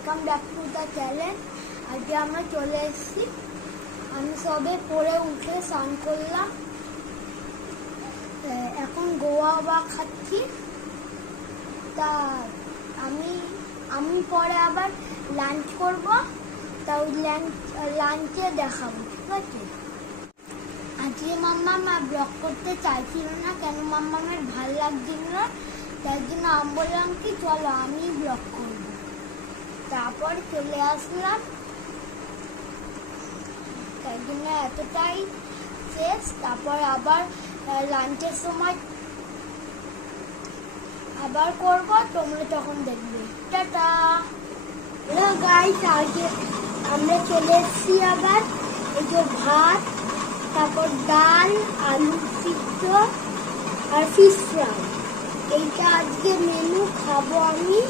Welcome back to the channel. আজকে আমরা চলে এসেছি, আমি সবে পরে উঠে স্নান করলাম, এখন গোয়া বা খাচ্ছি। তা আমি পরে আবার লাঞ্চ করব, তা ওই লাঞ্চে দেখাবো, ঠিক আছে? আজকে মাম্মা ব্লগ করতে চাইছিল না, কেন মাম্মামের ভালো লাগছিল না, তাই জন্য আমি বললাম কি চলো আমি ব্লগ করব। তারপর চলে আসলাম, তাই জন্য এতটাই শেষ। তারপর আবার লাঞ্চের সময় আবার করব, তোমরা তখন দেখবে। টাটা। হ্যালো গাইস, আজকে আমরা চলে এসেছি আবার, এই যে ভাত, তারপর ডাল, আলু সিদ্ধ আর ফিশ ফ্রাই, এইটা আজকে মেনু খাবো আমি।